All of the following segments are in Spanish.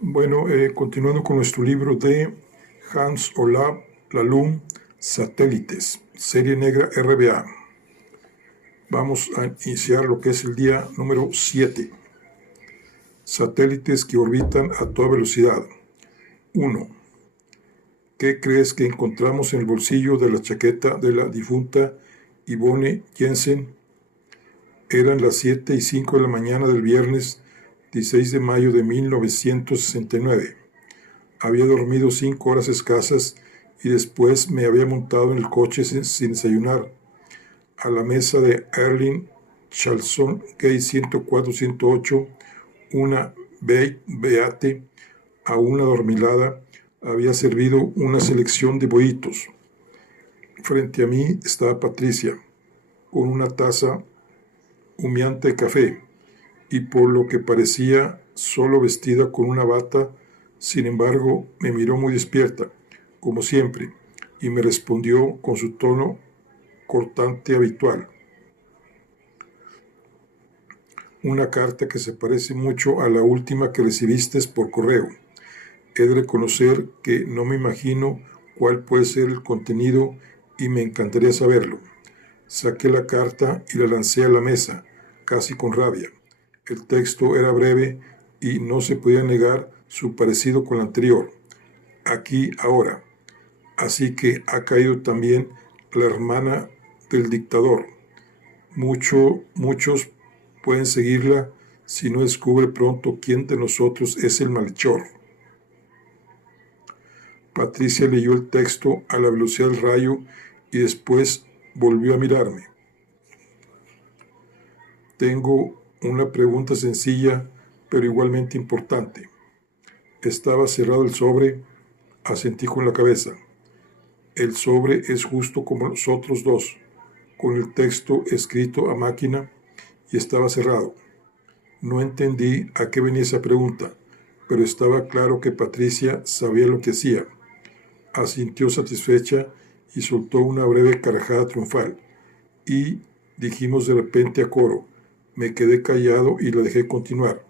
Bueno, continuando con nuestro libro de Hans Olav Lahlum, Satélites, serie negra RBA. Vamos a iniciar lo que es el día número 7. Satélites que orbitan a toda velocidad. 1. ¿Qué crees que encontramos en el bolsillo de la chaqueta de la difunta Yvonne Jensen? Eran las 7:05 de la mañana del viernes 16 de mayo de 1969. Había dormido 5 horas escasas y después me había montado en el coche sin desayunar a la mesa de Erling Charlson Gate 104-108, una Beate, aún adormilada, había servido una selección de bollitos. Frente a mí estaba Patricia, con una taza humeante de café, y por lo que parecía solo vestida con una bata. Sin embargo, me miró muy despierta, como siempre, y me respondió con su tono cortante habitual. Una carta que se parece mucho a la última que recibiste por correo. He de reconocer que no me imagino cuál puede ser el contenido y me encantaría saberlo. Saqué la carta y la lancé a la mesa, casi con rabia. El texto era breve y no se podía negar su parecido con la anterior. Aquí, ahora. Así que ha caído también la hermana del dictador. Muchos pueden seguirla si no descubre pronto quién de nosotros es el malhechor. Patricia leyó el texto a la velocidad del rayo y después volvió a mirarme. Tengo una pregunta sencilla, pero igualmente importante. Estaba cerrado el sobre, asentí con la cabeza. El sobre es justo como los otros dos, con el texto escrito a máquina, y estaba cerrado. No entendí a qué venía esa pregunta, pero estaba claro que Patricia sabía lo que hacía. Asintió satisfecha y soltó una breve carcajada triunfal. Y dijimos de repente a coro. Me quedé callado y la dejé continuar.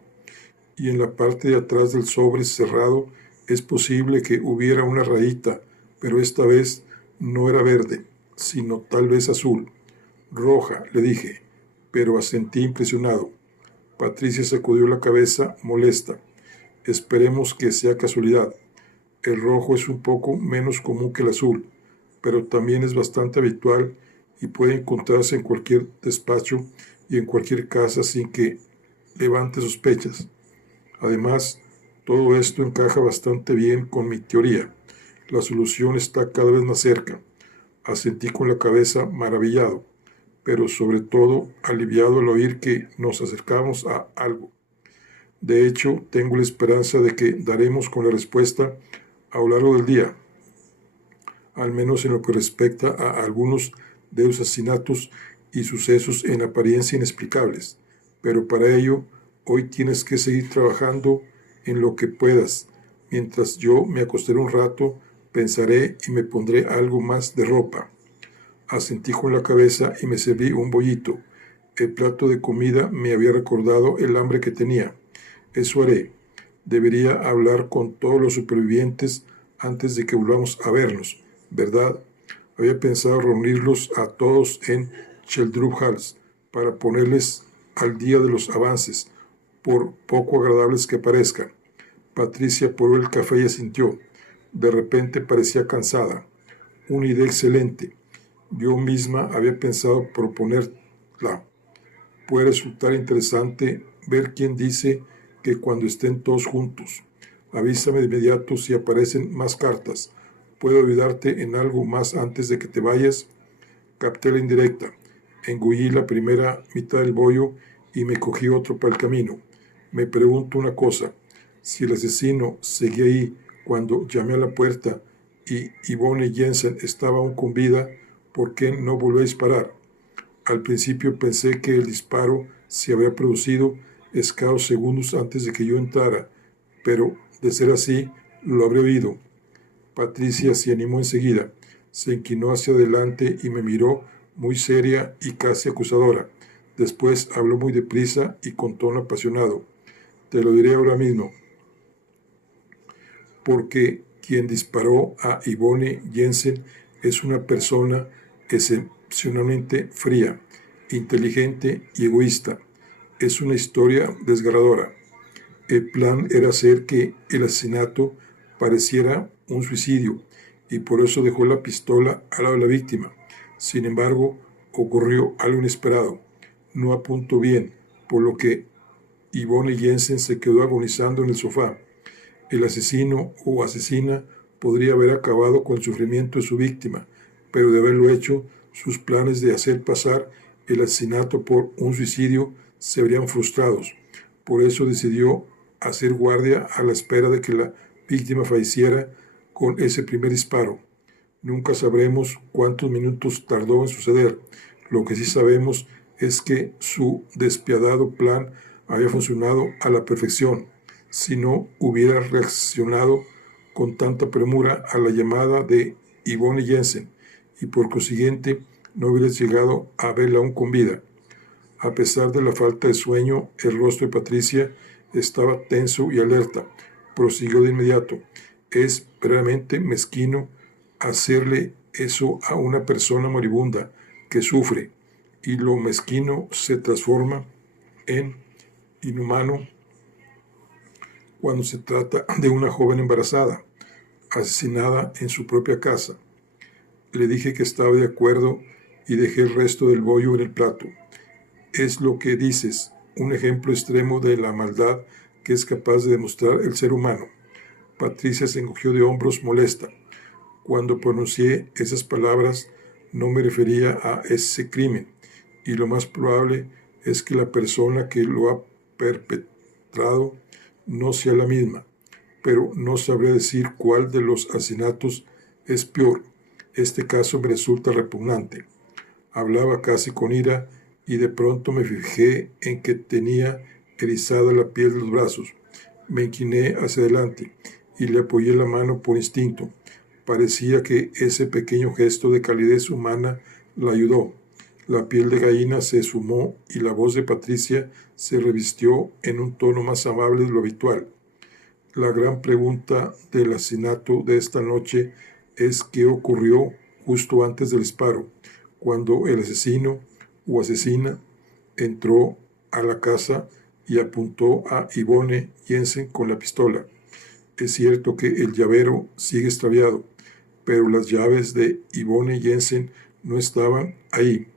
Y en la parte de atrás del sobre cerrado es posible que hubiera una rayita, pero esta vez no era verde, sino tal vez azul. Roja, le dije, pero asentí impresionado. Patricia sacudió la cabeza, molesta. Esperemos que sea casualidad. El rojo es un poco menos común que el azul, pero también es bastante habitual y puede encontrarse en cualquier despacho y en cualquier casa sin que levante sospechas. Además, todo esto encaja bastante bien con mi teoría. La solución está cada vez más cerca. Asentí con la cabeza maravillado, pero sobre todo aliviado al oír que nos acercamos a algo. De hecho, tengo la esperanza de que daremos con la respuesta a lo largo del día, al menos en lo que respecta a algunos de los asesinatos y sucesos en apariencia inexplicables. Pero para ello, hoy tienes que seguir trabajando en lo que puedas. Mientras yo me acostaré un rato, pensaré y me pondré algo más de ropa. Asentí con la cabeza y me serví un bollito. El plato de comida me había recordado el hambre que tenía. Eso haré. Debería hablar con todos los supervivientes antes de que volvamos a vernos, ¿verdad? Había pensado reunirlos a todos en Sheldrup Halls para ponerles al día de los avances, por poco agradables que parezcan. Patricia probó el café y asintió. De repente parecía cansada. Una idea excelente. Yo misma había pensado proponerla. Puede resultar interesante ver quién dice que cuando estén todos juntos. Avísame de inmediato si aparecen más cartas. ¿Puedo ayudarte en algo más antes de que te vayas? Capté la indirecta. Engullí la primera mitad del bollo y me cogí otro para el camino. Me pregunto una cosa. Si el asesino seguía ahí cuando llamé a la puerta y Yvonne Jensen estaba aún con vida, ¿por qué no volvió a disparar? Al principio pensé que el disparo se habría producido escasos segundos antes de que yo entrara, pero de ser así, lo habré oído. Patricia se animó enseguida, se inclinó hacia adelante y me miró muy seria y casi acusadora. Después habló muy deprisa y con tono apasionado. Te lo diré ahora mismo. porque quien disparó a Yvonne Jensen es una persona excepcionalmente fría, inteligente y egoísta. Es una historia desgarradora. El plan era hacer que el asesinato pareciera un suicidio y por eso dejó la pistola al lado de la víctima. Sin embargo, ocurrió algo inesperado. No apuntó bien, por lo que Yvonne Jensen se quedó agonizando en el sofá. El asesino o asesina podría haber acabado con el sufrimiento de su víctima, pero de haberlo hecho, sus planes de hacer pasar el asesinato por un suicidio se verían frustrados. Por eso decidió hacer guardia a la espera de que la víctima falleciera con ese primer disparo. Nunca sabremos cuántos minutos tardó en suceder. Lo que sí sabemos es que su despiadado plan había funcionado a la perfección. Si no hubiera reaccionado con tanta premura a la llamada de Yvonne Jensen y por consiguiente no hubiera llegado a verla aún con vida. A pesar de la falta de sueño, el rostro de Patricia estaba tenso y alerta. Prosiguió de inmediato. Es verdaderamente mezquino hacerle eso a una persona moribunda que sufre, y lo mezquino se transforma en inhumano cuando se trata de una joven embarazada, asesinada en su propia casa. Le dije que estaba de acuerdo y dejé el resto del bollo en el plato. Es lo que dices, un ejemplo extremo de la maldad que es capaz de demostrar el ser humano. Patricia se encogió de hombros molesta. Cuando pronuncié esas palabras no me refería a ese crimen, y lo más probable es que la persona que lo ha perpetrado no sea la misma, pero no sabría decir cuál de los asesinatos es peor. Este caso me resulta repugnante. Hablaba casi con ira y de pronto me fijé en que tenía erizada la piel de los brazos. Me incliné hacia adelante y le apoyé la mano por instinto. Parecía que ese pequeño gesto de calidez humana la ayudó. La piel de gallina se esfumó y la voz de Patricia se revistió en un tono más amable de lo habitual. La gran pregunta del asesinato de esta noche es qué ocurrió justo antes del disparo, cuando el asesino o asesina entró a la casa y apuntó a Yvonne Jensen con la pistola. Es cierto que el llavero sigue extraviado, pero las llaves de Yvonne Jensen no estaban ahí.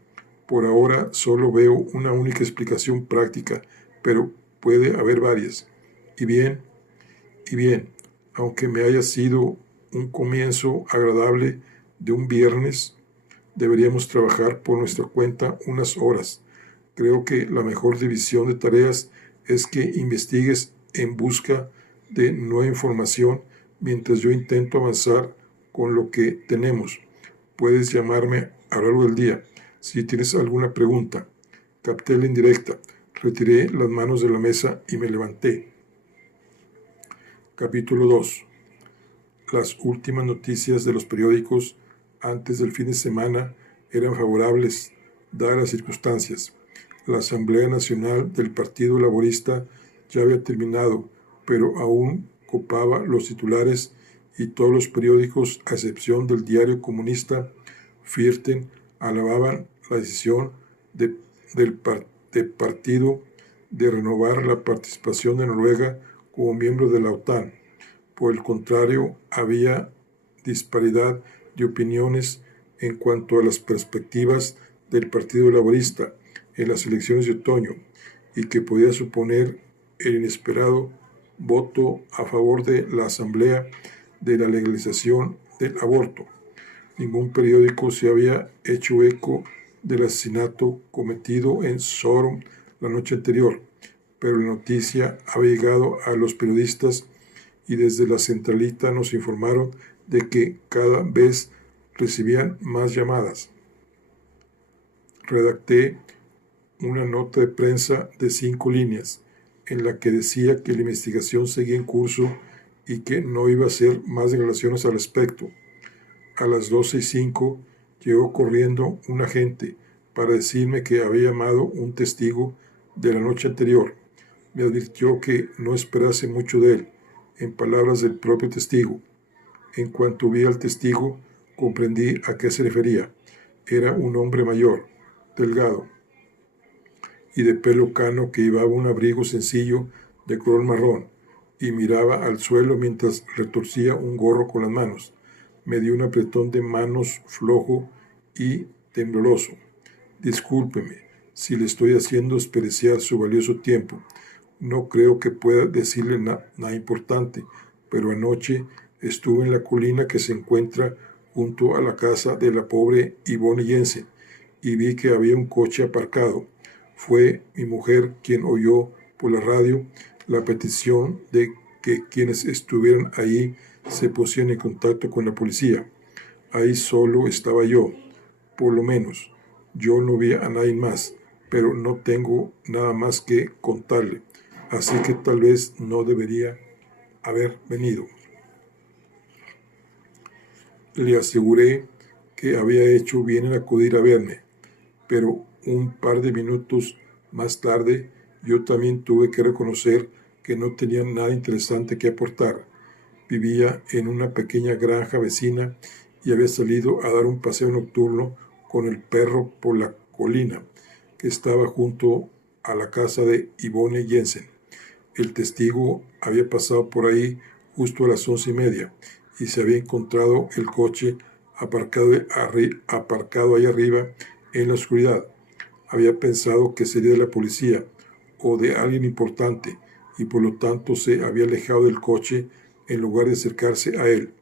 Por ahora solo veo una única explicación práctica, pero puede haber varias. Y bien, aunque me haya sido un comienzo agradable de un viernes, deberíamos trabajar por nuestra cuenta unas horas. Creo que la mejor división de tareas es que investigues en busca de nueva información mientras yo intento avanzar con lo que tenemos. Puedes llamarme a lo largo del día si tienes alguna pregunta. Capté la indirecta. Retiré las manos de la mesa y me levanté. Capítulo 2. Las últimas noticias de los periódicos antes del fin de semana eran favorables, dadas las circunstancias. La Asamblea Nacional del Partido Laborista ya había terminado, pero aún copaba los titulares y todos los periódicos, a excepción del diario comunista Vierten, alababan la decisión del partido de renovar la participación de Noruega como miembro de la OTAN. Por el contrario, había disparidad de opiniones en cuanto a las perspectivas del Partido Laborista en las elecciones de otoño y que podía suponer el inesperado voto a favor de la Asamblea de la legalización del aborto. Ningún periódico se había hecho eco del asesinato cometido en Sorum la noche anterior, pero la noticia había llegado a los periodistas y desde la centralita nos informaron de que cada vez recibían más llamadas. Redacté una nota de prensa de 5 líneas en la que decía que la investigación seguía en curso y que no iba a hacer más declaraciones al respecto. A las 12:05 llegó corriendo un agente para decirme que había llamado un testigo de la noche anterior. Me advirtió que no esperase mucho de él. en palabras del propio testigo. En cuanto vi al testigo, comprendí a qué se refería. Era un hombre mayor, delgado y de pelo cano que llevaba un abrigo sencillo de color marrón y miraba al suelo mientras retorcía un gorro con las manos. Me dio un apretón de manos flojo y tembloroso. Discúlpeme si le estoy haciendo desperdiciar su valioso tiempo. No creo que pueda decirle nada importante, pero anoche estuve en la colina que se encuentra junto a la casa de la pobre Yvonne Jensen y vi que había un coche aparcado. Fue mi mujer quien oyó por la radio la petición de que quienes estuvieran ahí se pusieran en contacto con la policía. Ahí solo estaba yo, por lo menos. Yo no vi a nadie más, pero no tengo nada más que contarle, así que tal vez no debería haber venido. Le aseguré que había hecho bien en acudir a verme, pero un par de minutos más tarde yo también tuve que reconocer que no tenía nada interesante que aportar. Vivía en una pequeña granja vecina y había salido a dar un paseo nocturno con el perro por la colina que estaba junto a la casa de Yvonne Jensen. El testigo había pasado por ahí justo a las 11:30 y se había encontrado el coche aparcado ahí arriba en la oscuridad. Había pensado que sería de la policía o de alguien importante y por lo tanto se había alejado del coche en lugar de acercarse a él.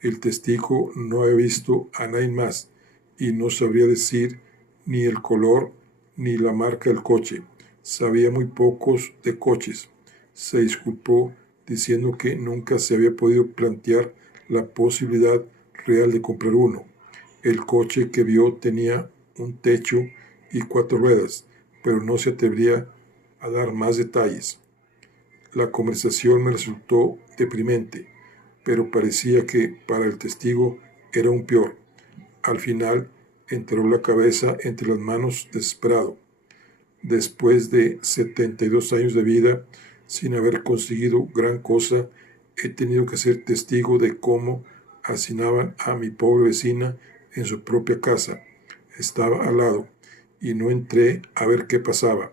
El testigo no había visto a nadie más y no sabría decir ni el color ni la marca del coche. Sabía muy pocos de coches. Se disculpó diciendo que nunca se había podido plantear la posibilidad real de comprar uno. El coche que vio tenía un techo y 4 ruedas, pero no se atrevería a dar más detalles. La conversación me resultó deprimente, pero parecía que para el testigo era aún peor. Al final, enterró la cabeza entre las manos desesperado. Después de 72 años de vida, sin haber conseguido gran cosa, he tenido que ser testigo de cómo hacinaban a mi pobre vecina en su propia casa. Estaba al lado y no entré a ver qué pasaba.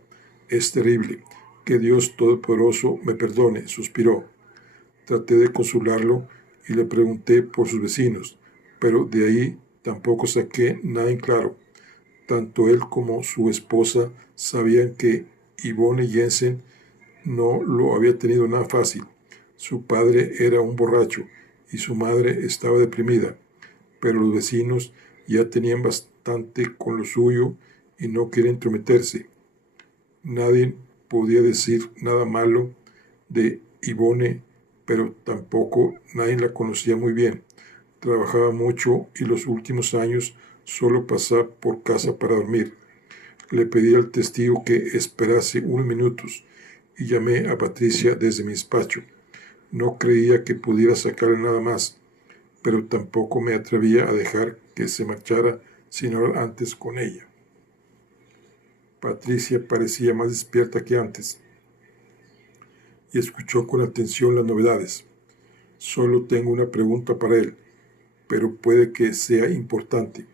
Es terrible. Que Dios Todopoderoso me perdone, suspiró. Traté de consolarlo y le pregunté por sus vecinos, pero de ahí tampoco saqué nada en claro. Tanto él como su esposa sabían que Yvonne Jensen no lo había tenido nada fácil. Su padre era un borracho y su madre estaba deprimida, pero los vecinos ya tenían bastante con lo suyo y no querían entrometerse. Nadie podía decir nada malo de Yvonne, pero tampoco nadie la conocía muy bien. Trabajaba mucho y los últimos años solo pasaba por casa para dormir. Le pedí al testigo que esperase unos minutos y llamé a Patricia desde mi despacho. No creía que pudiera sacarle nada más, pero tampoco me atrevía a dejar que se marchara sin hablar antes con ella. Patricia parecía más despierta que antes y escuchó con atención las novedades. Solo tengo una pregunta para él, pero puede que sea importante.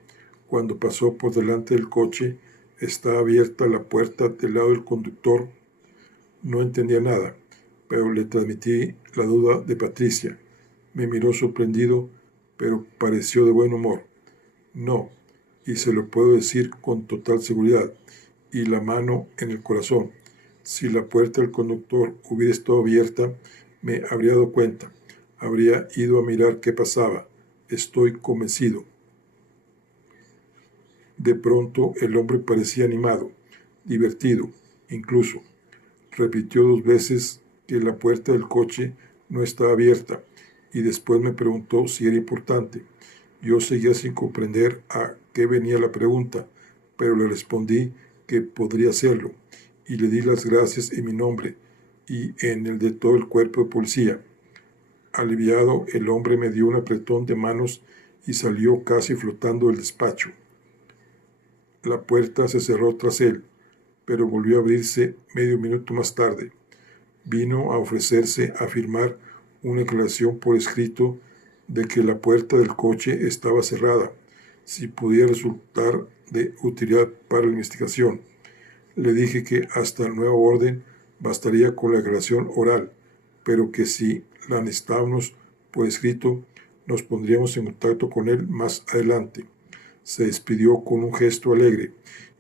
Cuando pasó por delante del coche, estaba abierta la puerta del lado del conductor. No entendía nada, pero le transmití la duda de Patricia. Me miró sorprendido, pero pareció de buen humor. No, y se lo puedo decir con total seguridad, y la mano en el corazón. Si la puerta del conductor hubiera estado abierta, me habría dado cuenta. Habría ido a mirar qué pasaba. Estoy convencido. De pronto el hombre parecía animado, divertido, incluso. Repitió 2 veces que la puerta del coche no estaba abierta y después me preguntó si era importante. Yo seguía sin comprender a qué venía la pregunta, pero le respondí que podría hacerlo y le di las gracias en mi nombre y en el de todo el cuerpo de policía. Aliviado, el hombre me dio un apretón de manos y salió casi flotando del despacho. La puerta se cerró tras él, pero volvió a abrirse medio minuto más tarde. Vino a ofrecerse a firmar una declaración por escrito de que la puerta del coche estaba cerrada, si pudiera resultar de utilidad para la investigación. Le dije que hasta nueva orden bastaría con la declaración oral, pero que si la necesitábamos por escrito, nos pondríamos en contacto con él más adelante. Se despidió con un gesto alegre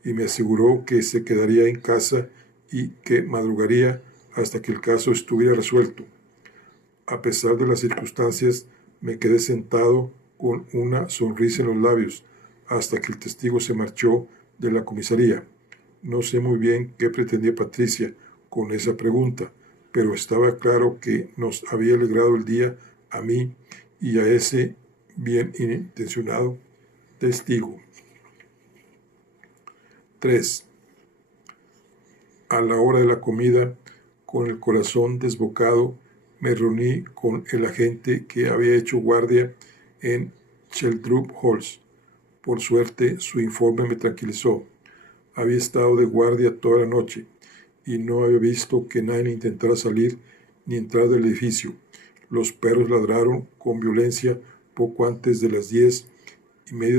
y me aseguró que se quedaría en casa y que madrugaría hasta que el caso estuviera resuelto. A pesar de las circunstancias, me quedé sentado con una sonrisa en los labios hasta que el testigo se marchó de la comisaría. No sé muy bien qué pretendía Patricia con esa pregunta, pero estaba claro que nos había alegrado el día a mí y a ese bien intencionado testigo. 3. A la hora de la comida, con el corazón desbocado, me reuní con el agente que había hecho guardia en Sheldrup Halls. Por suerte, su informe me tranquilizó. Había estado de guardia toda la noche y no había visto que nadie intentara salir ni entrar del edificio. Los perros ladraron con violencia poco antes de las 10:30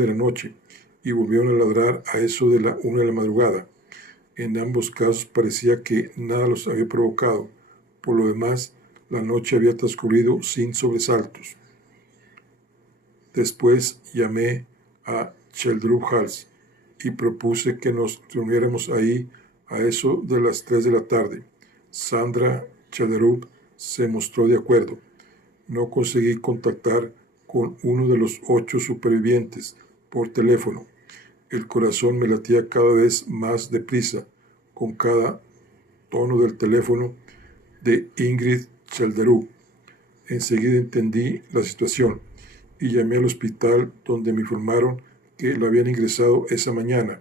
de la noche y volvieron a ladrar a eso de la 1 de la madrugada. En ambos casos parecía que nada los había provocado. Por lo demás, la noche había transcurrido sin sobresaltos. Después llamé a Sheldrup Halls y propuse que nos reuniéramos ahí a eso de las 3 de la tarde. Sandra Sheldrup se mostró de acuerdo. No conseguí contactar con uno de los 8 supervivientes por teléfono. El corazón me latía cada vez más deprisa con cada tono del teléfono de Ingrid Sheldrup. Enseguida entendí la situación y llamé al hospital, donde me informaron que la habían ingresado esa mañana.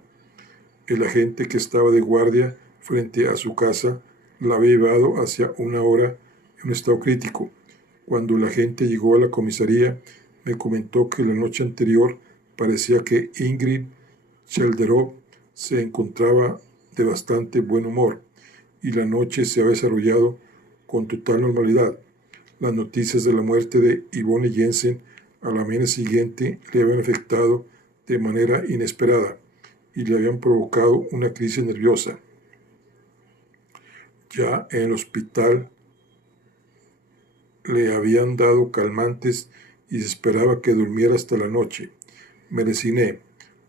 El agente que estaba de guardia frente a su casa la había llevado hacia una hora en un estado crítico. Cuando el agente llegó a la comisaría, me comentó que la noche anterior parecía que Ingrid Sheldrup se encontraba de bastante buen humor y la noche se había desarrollado con total normalidad. Las noticias de la muerte de Yvonne Jensen a la mañana siguiente le habían afectado de manera inesperada y le habían provocado una crisis nerviosa. Ya en el hospital le habían dado calmantes y se esperaba que durmiera hasta la noche. Me resigné.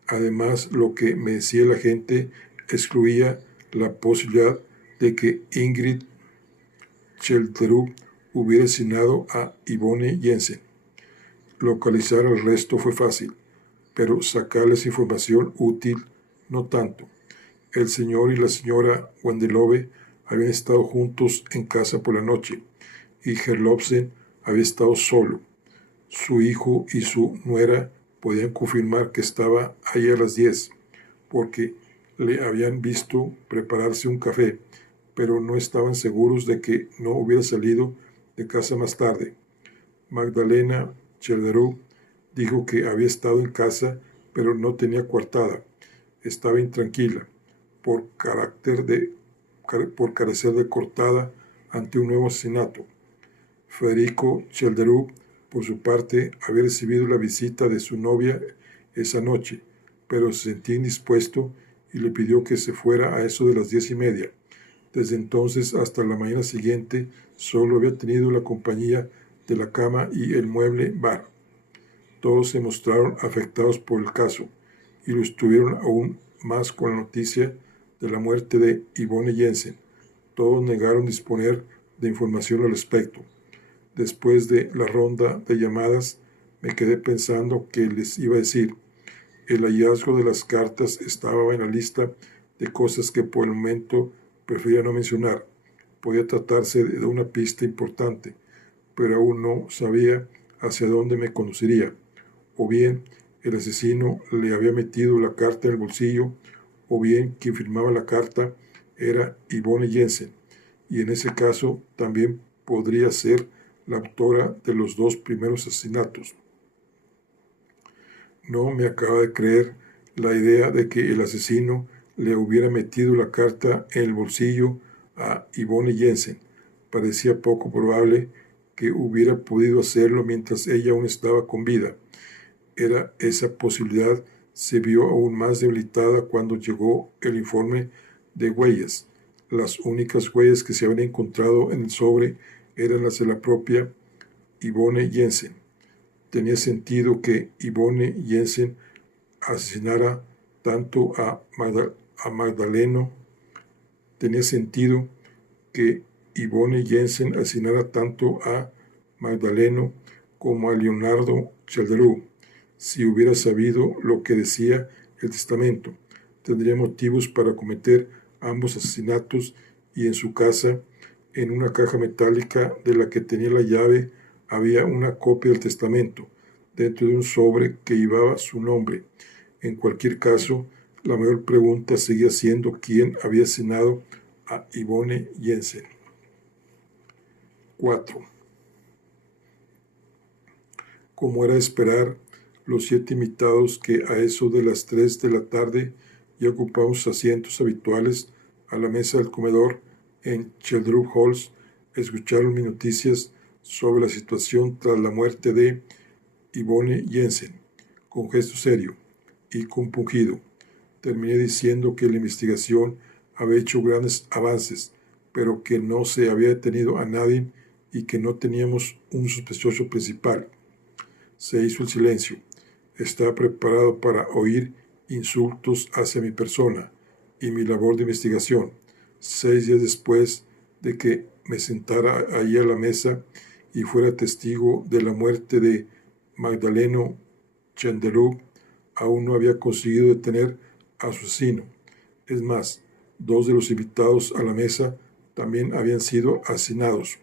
Además, lo que me decía la gente excluía la posibilidad de que Ingrid Sheldrup hubiera asesinado a Yvonne Jensen. Localizar al resto fue fácil, pero sacarles información útil no tanto. El señor y la señora Wendelove habían estado juntos en casa por la noche y Herlofsen había estado solo. Su hijo y su nuera podían confirmar que estaba ahí a las 10, porque le habían visto prepararse un café, pero no estaban seguros de que no hubiera salido de casa más tarde. Magdalena Sheldrup dijo que había estado en casa, pero no tenía coartada. Estaba intranquila por carecer de coartada ante un nuevo asesinato. Federico Sheldrup, por su parte, había recibido la visita de su novia esa noche, pero se sentía indispuesto y le pidió que se fuera a eso de las 10:30. Desde entonces hasta la mañana siguiente solo había tenido la compañía de la cama y el mueble bar. Todos se mostraron afectados por el caso y lo estuvieron aún más con la noticia de la muerte de Yvonne Jensen. Todos negaron disponer de información al respecto. Después de la ronda de llamadas, me quedé pensando qué les iba a decir. El hallazgo de las cartas estaba en la lista de cosas que por el momento prefería no mencionar. Podía tratarse de una pista importante, pero aún no sabía hacia dónde me conduciría. O bien el asesino le había metido la carta en el bolsillo, o bien quien firmaba la carta era Yvonne Jensen, y en ese caso también podría ser la autora de los 2 primeros asesinatos. No me acaba de creer la idea de que el asesino le hubiera metido la carta en el bolsillo a Yvonne Jensen. Parecía poco probable que hubiera podido hacerlo mientras ella aún estaba con vida. Esa posibilidad se vio aún más debilitada cuando llegó el informe de huellas. Las únicas huellas que se habían encontrado en el sobre eran las de la propia Yvonne Jensen. Tenía sentido que Yvonne Jensen asesinara tanto a Magdaleno. Tenía sentido que Yvonne Jensen asesinara tanto a Magdaleno como a Leonardo Chalderoux. Si hubiera sabido lo que decía el testamento, tendría motivos para cometer ambos asesinatos, y en su casa, en una caja metálica de la que tenía la llave, había una copia del testamento, dentro de un sobre que llevaba su nombre. En cualquier caso, la mayor pregunta seguía siendo quién había asesinado a Yvonne Jensen. 4. Como era de esperar, los 7 invitados que a eso de las 3 de la tarde ya ocupaban sus asientos habituales a la mesa del comedor en Chalderoux Halls escucharon mis noticias sobre la situación tras la muerte de Yvonne Jensen. Con gesto serio y compungido, terminé diciendo que la investigación había hecho grandes avances, pero que no se había detenido a nadie y que no teníamos un sospechoso principal. Se hizo el silencio. Estaba preparado para oír insultos hacia mi persona y mi labor de investigación. 6 días después de que me sentara allí a la mesa y fuera testigo de la muerte de Magdaleno Chalderoux, aún no había conseguido detener a su asesino. Es más, 2 de los invitados a la mesa también habían sido asesinados.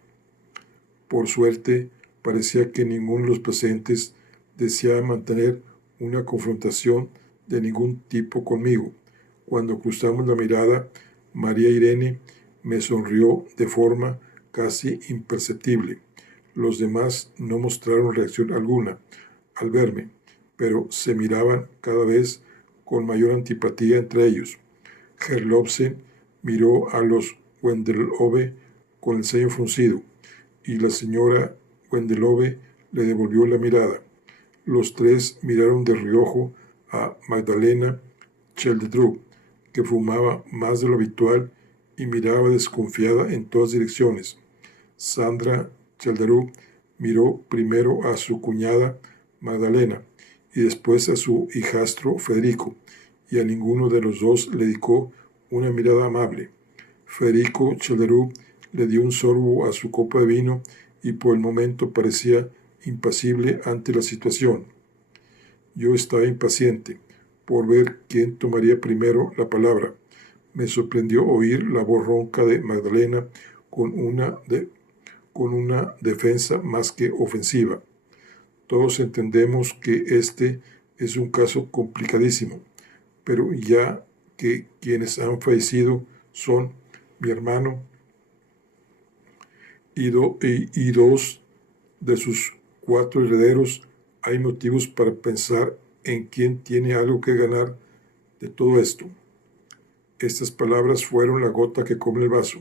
Por suerte, parecía que ninguno de los presentes deseaba mantener una confrontación de ningún tipo conmigo. Cuando cruzamos la mirada, María Irene me sonrió de forma casi imperceptible. Los demás no mostraron reacción alguna al verme, pero se miraban cada vez con mayor antipatía entre ellos. Herlofsen miró a los Wendelove con el ceño fruncido, y la señora Wendelove le devolvió la mirada. Los 3 miraron de reojo a Magdalena Chalderoux, que fumaba más de lo habitual y miraba desconfiada en todas direcciones. Sandra Chalderoux miró primero a su cuñada Magdalena y después a su hijastro Federico, y a ninguno de los dos le dedicó una mirada amable. Federico Chalderoux le dio un sorbo a su copa de vino y por el momento parecía impasible ante la situación. Yo estaba impaciente por ver quién tomaría primero la palabra. Me sorprendió oír la voz ronca de Magdalena con una defensa más que ofensiva. Todos entendemos que este es un caso complicadísimo, pero ya que quienes han fallecido son mi hermano y 2 de sus 4 herederos, hay motivos para pensar en quién tiene algo que ganar de todo esto. Estas palabras fueron la gota que colmó el vaso.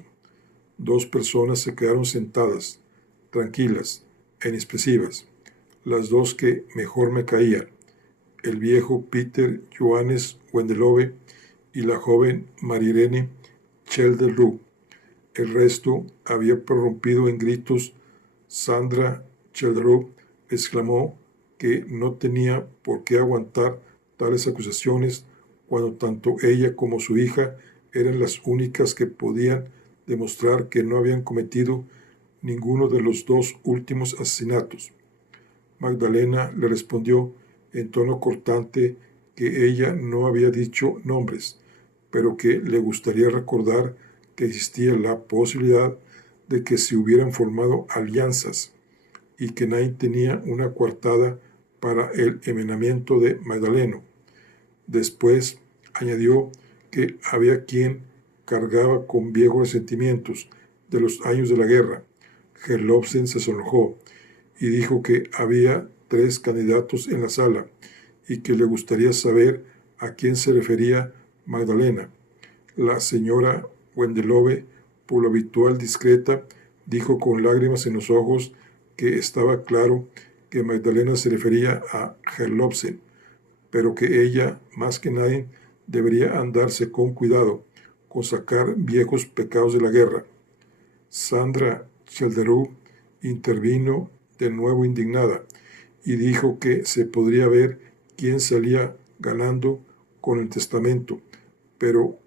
2 personas se quedaron sentadas, tranquilas e inexpresivas, las 2 que mejor me caían, el viejo Peter Johannes Wendelove y la joven Marie-Irene Chalderoux. El resto había prorrumpido en gritos. Sandra Chalderoux exclamó que no tenía por qué aguantar tales acusaciones cuando tanto ella como su hija eran las únicas que podían demostrar que no habían cometido ninguno de los 2 últimos asesinatos. Magdalena le respondió en tono cortante que ella no había dicho nombres, pero que le gustaría recordar que existía la posibilidad de que se hubieran formado alianzas y que nadie tenía una coartada para el envenenamiento de Magdaleno. Después añadió que había quien cargaba con viejos resentimientos de los años de la guerra. Herlofsen se sonrojó y dijo que había 3 candidatos en la sala y que le gustaría saber a quién se refería Magdalena. La señora Wendelove, por lo habitual discreta, dijo con lágrimas en los ojos que estaba claro que Magdalena se refería a Herlofsen, pero que ella, más que nadie, debería andarse con cuidado, con sacar viejos pecados de la guerra. Sandra Chelderú intervino de nuevo indignada y dijo que se podría ver quién salía ganando con el testamento, pero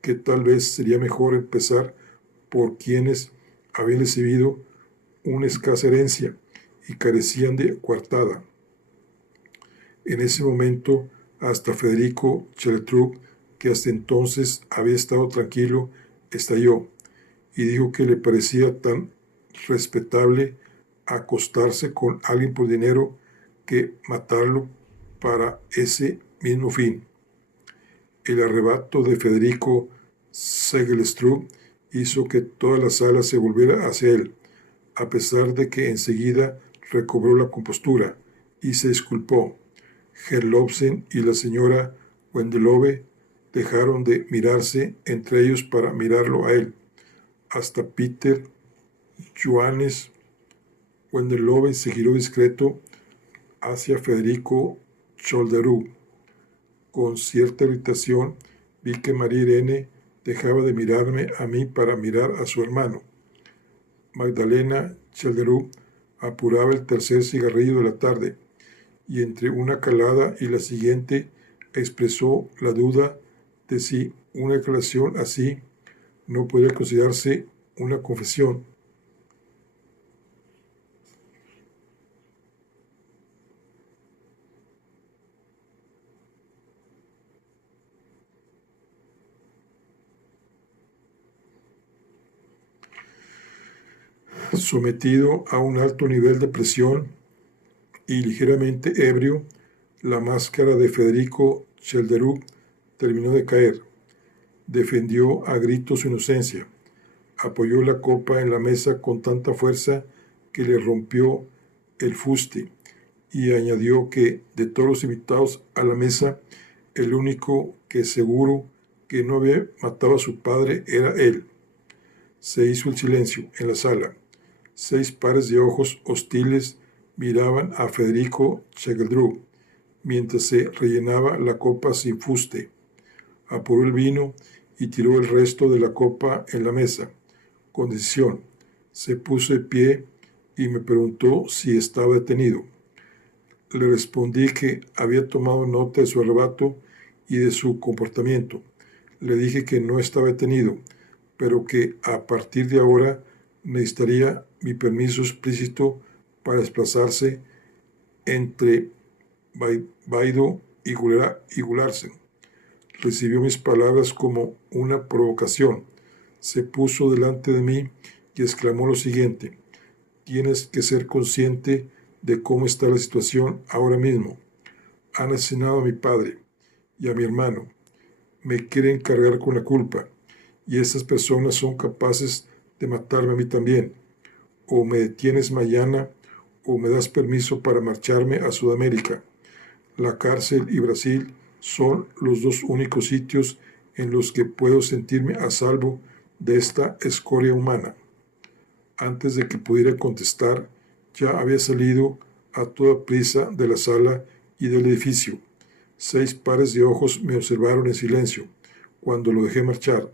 que tal vez sería mejor empezar por quienes habían recibido una escasa herencia y carecían de coartada. En ese momento, hasta Federico Cheltrup, que hasta entonces había estado tranquilo, estalló y dijo que le parecía tan respetable acostarse con alguien por dinero que matarlo para ese mismo fin. El arrebato de Federico Segelstrup hizo que toda la sala se volviera hacia él, a pesar de que enseguida recobró la compostura y se disculpó. Herlofsen y la señora Wendelove dejaron de mirarse entre ellos para mirarlo a él. Hasta Peter Johannes Wendelove se giró discreto hacia Federico Cholderú. Con cierta irritación vi que María Irene dejaba de mirarme a mí para mirar a su hermano. Magdalena Chelderú apuraba el tercer cigarrillo de la tarde y entre una calada y la siguiente expresó la duda de si una declaración así no podría considerarse una confesión. Sometido a un alto nivel de presión y ligeramente ebrio, la máscara de Federico Chelderú terminó de caer. Defendió a gritos su inocencia. Apoyó la copa en la mesa con tanta fuerza que le rompió el fuste y añadió que de todos los invitados a la mesa, el único que seguro que no había matado a su padre era él. Se hizo el silencio en la sala. 6 pares de ojos hostiles miraban a Federico Chelderú mientras se rellenaba la copa sin fuste. Apuró el vino y tiró el resto de la copa en la mesa. Con decisión, se puso de pie y me preguntó si estaba detenido. Le respondí que había tomado nota de su arrebato y de su comportamiento. Le dije que no estaba detenido, pero que a partir de ahora necesitaría mi permiso explícito para desplazarse entre Baido y Gularsen. Recibió mis palabras como una provocación. Se puso delante de mí y exclamó lo siguiente: tienes que ser consciente de cómo está la situación ahora mismo. Han asesinado a mi padre y a mi hermano. Me quieren cargar con la culpa y estas personas son capaces de matarme a mí también. O me detienes mañana o me das permiso para marcharme a Sudamérica. La cárcel y Brasil son los 2 únicos sitios en los que puedo sentirme a salvo de esta escoria humana. Antes de que pudiera contestar, ya había salido a toda prisa de la sala y del edificio. 6 pares de ojos me observaron en silencio cuando lo dejé marchar.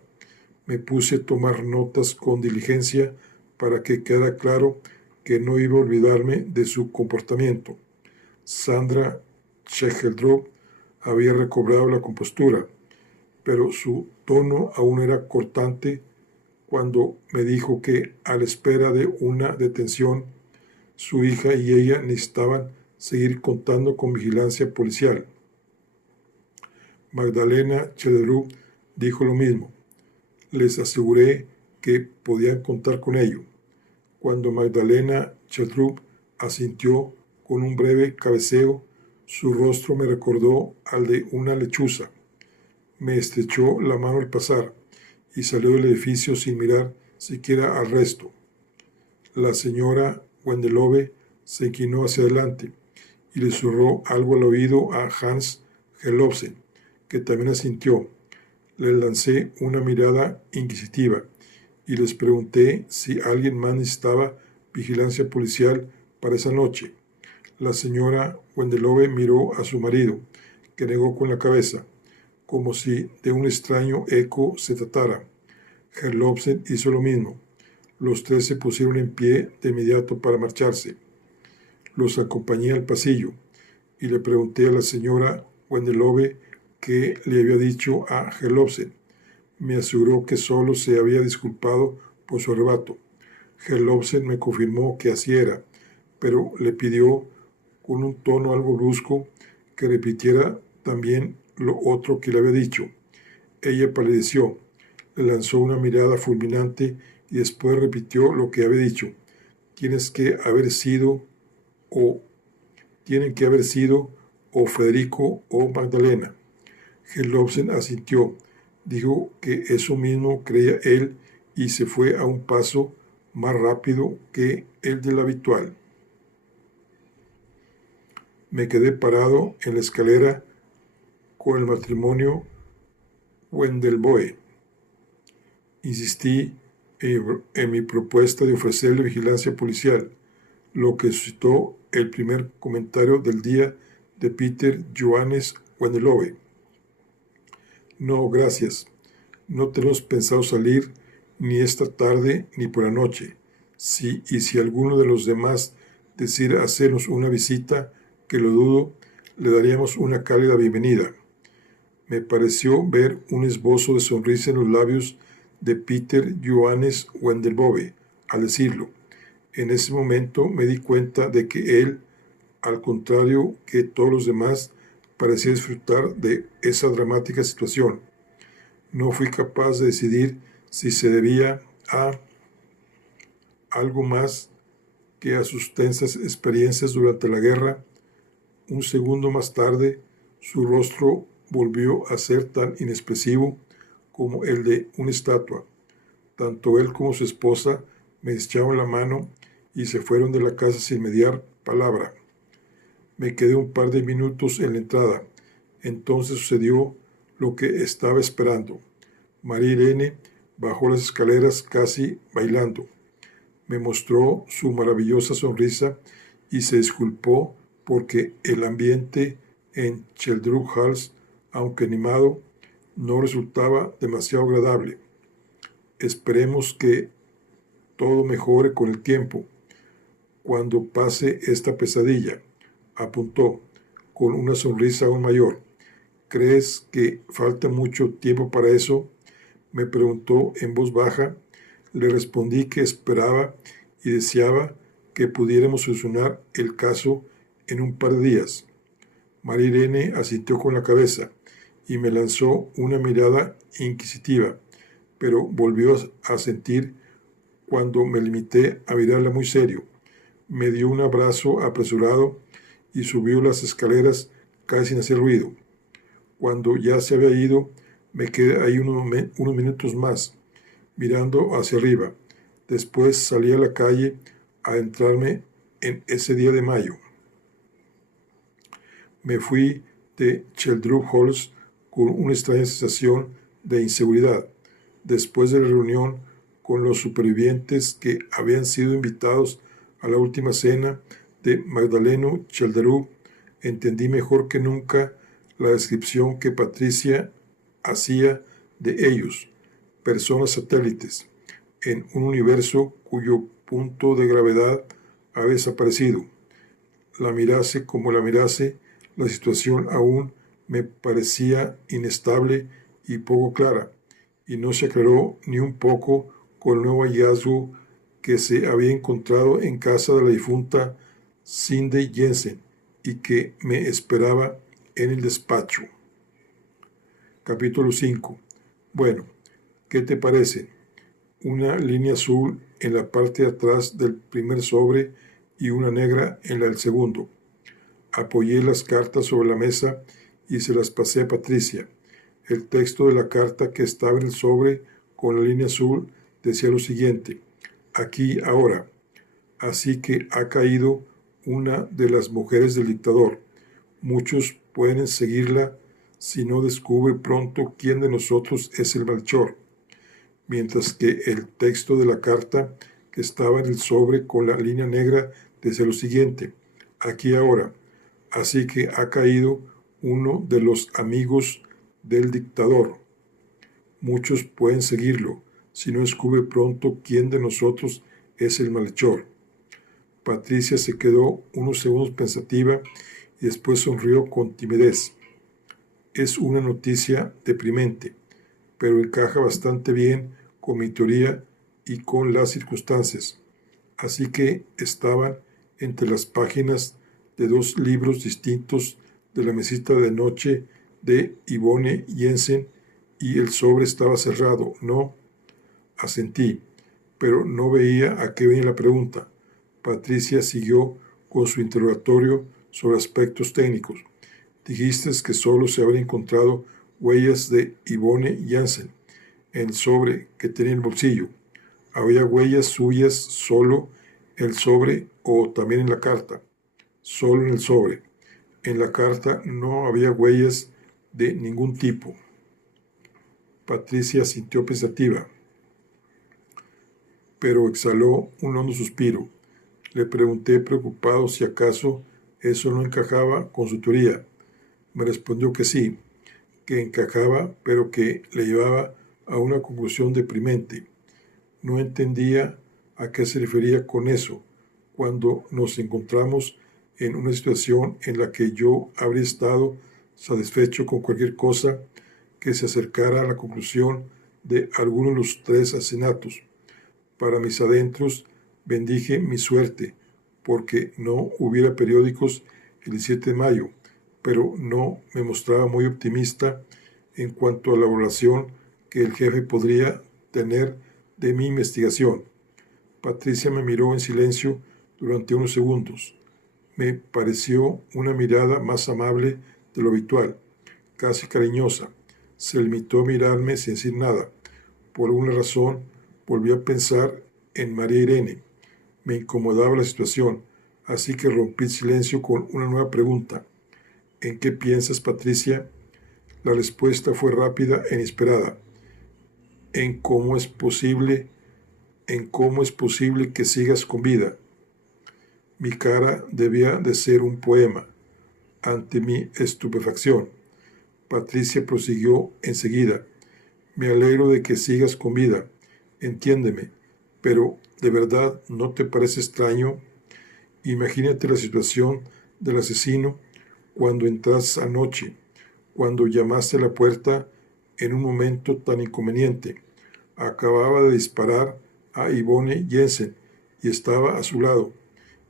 Me puse a tomar notas con diligencia para que quedara claro que no iba a olvidarme de su comportamiento. Sandra Chelderú había recobrado la compostura, pero su tono aún era cortante cuando me dijo que, a la espera de una detención, su hija y ella necesitaban seguir contando con vigilancia policial. Magdalena Chelderú dijo lo mismo. Les aseguré que podían contar con ello. Cuando Magdalena Chelderú asintió con un breve cabeceo, su rostro me recordó al de una lechuza. Me estrechó la mano al pasar y salió del edificio sin mirar siquiera al resto. La señora Wendelove se inclinó hacia adelante y le susurró algo al oído a Hans Herlofsen, que también asintió. Le lancé una mirada inquisitiva y les pregunté si alguien más necesitaba vigilancia policial para esa noche. La señora Wendelove miró a su marido, que negó con la cabeza, como si de un extraño eco se tratara. Herr Lobsen hizo lo mismo. Los tres se pusieron en pie de inmediato para marcharse. Los acompañé al pasillo y le pregunté a la señora Wendelove qué le había dicho a Herr Lobsen. Me aseguró que solo se había disculpado por su arrebato. Herr Lobsen me confirmó que así era, pero le pidió con un tono algo brusco que repitiera también lo otro que le había dicho. Ella palideció, le lanzó una mirada fulminante y después repitió lo que había dicho. Tienen que haber sido o Federico o Magdalena. Herr Lobsen asintió, dijo que eso mismo creía él y se fue a un paso más rápido que el del habitual. Me quedé parado en la escalera con el matrimonio Wendelboe. Insistí en mi propuesta de ofrecerle vigilancia policial, lo que suscitó el primer comentario del día de Peter Johannes Wendelove. No, gracias. No tenemos pensado salir ni esta tarde ni por la noche. Y si alguno de los demás decide hacernos una visita, que lo dudo, le daríamos una cálida bienvenida. Me pareció ver un esbozo de sonrisa en los labios de Peter Johannes Wendelboe al decirlo. En ese momento me di cuenta de que él, al contrario que todos los demás, parecía disfrutar de esa dramática situación. No fui capaz de decidir si se debía a algo más que a sus tensas experiencias durante la guerra. Un segundo más tarde, su rostro volvió a ser tan inexpresivo como el de una estatua. Tanto él como su esposa me echaron la mano y se fueron de la casa sin mediar palabra. Me quedé un par de minutos en la entrada. Entonces sucedió lo que estaba esperando. María Irene bajó las escaleras casi bailando. Me mostró su maravillosa sonrisa y se disculpó porque el ambiente en Cheldrup-Hals, aunque animado, no resultaba demasiado agradable. Esperemos que todo mejore con el tiempo, cuando pase esta pesadilla, apuntó, con una sonrisa aún mayor. ¿Crees que falta mucho tiempo para eso?, me preguntó en voz baja. Le respondí que esperaba y deseaba que pudiéramos solucionar el caso en un par de días. María Irene asintió con la cabeza y me lanzó una mirada inquisitiva, pero volvió a asentir cuando me limité a mirarla muy serio. Me dio un abrazo apresurado y subió las escaleras casi sin hacer ruido. Cuando ya se había ido, me quedé ahí unos minutos más, mirando hacia arriba. Después salí a la calle a adentrarme en ese día de mayo. Me fui de Cheldrup-Hals con una extraña sensación de inseguridad. Después de la reunión con los supervivientes que habían sido invitados a la última cena de Magdaleno Cheldrup, entendí mejor que nunca la descripción que Patricia hacía de ellos, personas satélites, en un universo cuyo punto de gravedad ha desaparecido. La mirase como la mirase, la situación aún me parecía inestable y poco clara, y no se aclaró ni un poco con el nuevo hallazgo que se había encontrado en casa de la difunta Cindy Jensen y que me esperaba en el despacho. Capítulo 5. Bueno, ¿qué te parece? Una línea azul en la parte de atrás del primer sobre y una negra en la del segundo. Apoyé las cartas sobre la mesa y se las pasé a Patricia. El texto de la carta que estaba en el sobre con la línea azul decía lo siguiente: aquí, ahora. Así que ha caído una de las mujeres del dictador. Muchos pueden seguirla si no descubre pronto quién de nosotros es el malhechor. Mientras que el texto de la carta que estaba en el sobre con la línea negra decía lo siguiente: aquí ahora. Así que ha caído uno de los amigos del dictador. Muchos pueden seguirlo, si no descubre pronto quién de nosotros es el malhechor. Patricia se quedó unos segundos pensativa y después sonrió con timidez. Es una noticia deprimente, pero encaja bastante bien con mi teoría y con las circunstancias. Así que estaban entre las páginas de dos libros distintos de la mesita de noche de Yvonne Jensen y el sobre estaba cerrado. No, asentí, pero no veía a qué venía la pregunta. Patricia siguió con su interrogatorio sobre aspectos técnicos. Dijiste que solo se habrían encontrado huellas de Yvonne Jensen en el sobre que tenía en el bolsillo. ¿Había huellas suyas solo en el sobre o también en la carta? Solo en el sobre. En la carta no había huellas de ningún tipo. Patricia sintió pensativa, pero exhaló un hondo suspiro. Le pregunté preocupado si acaso eso no encajaba con su teoría. Me respondió que sí, que encajaba, pero que le llevaba a una conclusión deprimente. No entendía a qué se refería con eso, cuando nos encontramos en una situación en la que yo habría estado satisfecho con cualquier cosa que se acercara a la conclusión de alguno de los tres asesinatos. Para mis adentros bendije mi suerte, porque no hubiera periódicos el 17 de mayo, pero no me mostraba muy optimista en cuanto a la evaluación que el jefe podría tener de mi investigación. Patricia me miró en silencio durante unos segundos. Me pareció una mirada más amable de lo habitual, casi cariñosa. Se limitó a mirarme sin decir nada. Por alguna razón, volví a pensar en María Irene. Me incomodaba la situación, así que rompí el silencio con una nueva pregunta. ¿En qué piensas, Patricia? La respuesta fue rápida e inesperada. En cómo es posible que sigas con vida. Mi cara debía de ser un poema ante mi estupefacción. Patricia prosiguió enseguida. Me alegro de que sigas con vida. Entiéndeme, pero ¿de verdad no te parece extraño? Imagínate la situación del asesino cuando entras anoche, cuando llamaste a la puerta en un momento tan inconveniente. Acababa de disparar a Yvonne Jensen y estaba a su lado,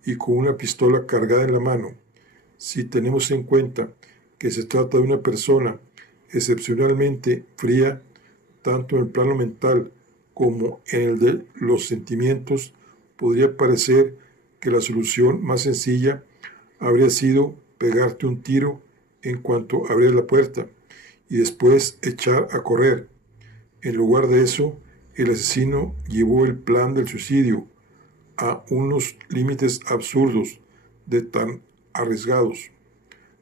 y con una pistola cargada en la mano. Si tenemos en cuenta que se trata de una persona excepcionalmente fría, tanto en el plano mental como en el de los sentimientos, podría parecer que la solución más sencilla habría sido pegarte un tiro en cuanto abrías la puerta y después echar a correr. En lugar de eso, el asesino llevó el plan del suicidio a unos límites absurdos de tan arriesgados.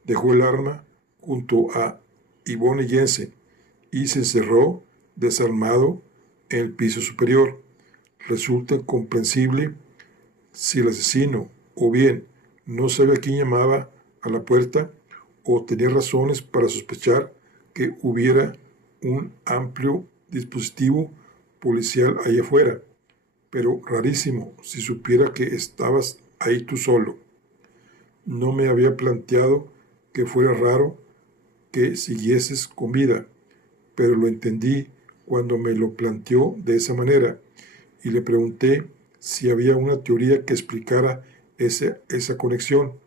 Dejó el arma junto a Yvonne Jensen y se encerró desarmado en el piso superior. Resulta incomprensible si el asesino o bien no sabía quién llamaba a la puerta o tenía razones para sospechar que hubiera un amplio dispositivo policial ahí afuera, pero rarísimo si supiera que estabas ahí tú solo. No me había planteado que fuera raro que siguieses con vida, pero lo entendí cuando me lo planteó de esa manera y le pregunté si había una teoría que explicara esa conexión.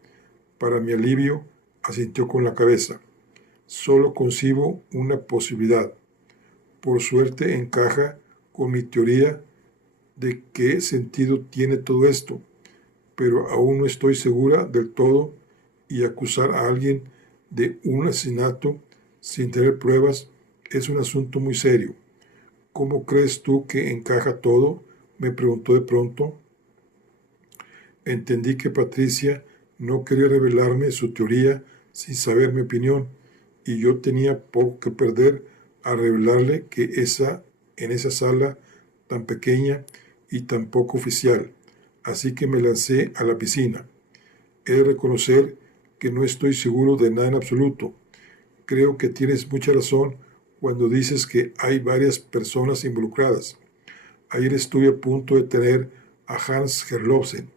Para mi alivio, asintió con la cabeza. Solo concibo una posibilidad. Por suerte encaja con mi teoría de qué sentido tiene todo esto, pero aún no estoy segura del todo y acusar a alguien de un asesinato sin tener pruebas es un asunto muy serio. ¿Cómo crees tú que encaja todo?, me preguntó de pronto. Entendí que Patricia no quería revelarme su teoría sin saber mi opinión, y yo tenía poco que perder a revelarle que en esa sala tan pequeña y tan poco oficial así que me lancé a la piscina. He de reconocer que no estoy seguro de nada en absoluto. Creo que tienes mucha razón cuando dices que hay varias personas involucradas. Ayer estuve a punto de tener a Hans Herlofsen.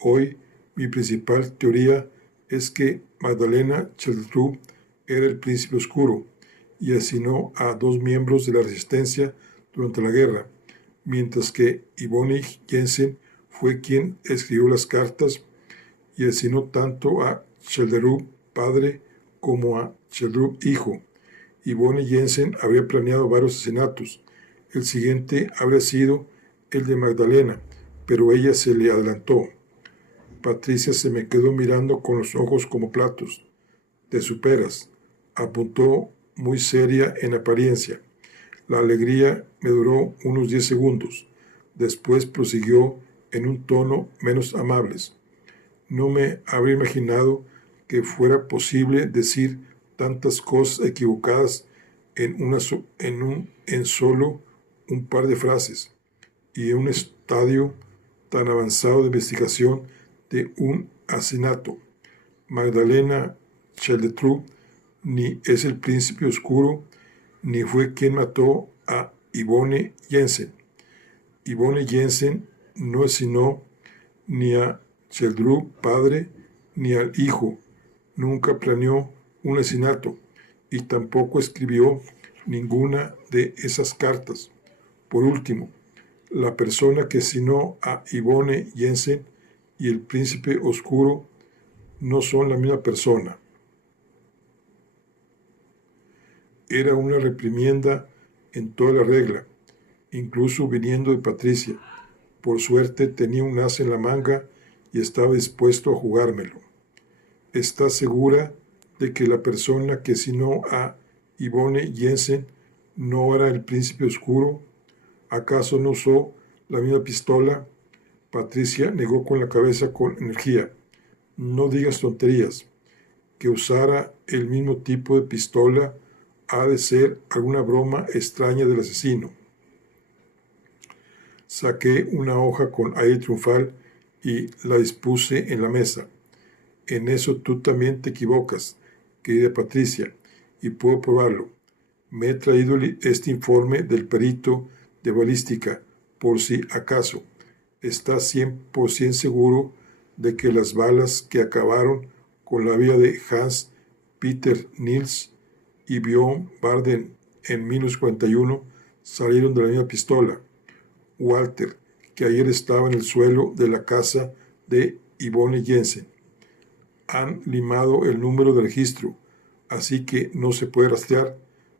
Hoy, mi principal teoría es que Magdalena Cheltrup era el príncipe oscuro y asesinó a 2 miembros de la resistencia durante la guerra, mientras que Yvonne Jensen fue quien escribió las cartas y asesinó tanto a Chelderup padre como a Chelderup hijo. Yvonne Jensen habría planeado varios asesinatos. El siguiente habría sido el de Magdalena, pero ella se le adelantó. Patricia se me quedó mirando con los ojos como platos. Te superas, apuntó muy seria en apariencia. La alegría me duró unos 10 segundos. Después prosiguió en un tono menos amable. No me habría imaginado que fuera posible decir tantas cosas equivocadas en solo un par de frases y en un estadio tan avanzado de investigación de un asesinato. Magdalena Cheltrup ni es el príncipe oscuro ni fue quien mató a Yvonne Jensen. Yvonne Jensen no asesinó ni a Cheltrup padre ni al hijo. Nunca planeó un asesinato y tampoco escribió ninguna de esas cartas. Por último, la persona que asesinó a Yvonne Jensen y el príncipe oscuro no son la misma persona. Era una reprimienda en toda la regla, incluso viniendo de Patricia. Por suerte tenía un as en la manga y estaba dispuesto a jugármelo. ¿Estás segura de que la persona que asesinó a Yvonne Jensen no era el príncipe oscuro? ¿Acaso no usó la misma pistola? Patricia negó con la cabeza con energía. No digas tonterías. Que usara el mismo tipo de pistola ha de ser alguna broma extraña del asesino. Saqué una hoja con aire triunfal y la dispuse en la mesa. En eso tú también te equivocas, querida Patricia, y puedo probarlo. Me he traído este informe del perito de balística, por si acaso. ¿Estás 100% seguro de que las balas que acabaron con la vida de Hans Peter Niels y Björn Barden en 1941 salieron de la misma pistola? Walter, que ayer estaba en el suelo de la casa de Yvonne Jensen. Han limado el número de registro, así que no se puede rastrear,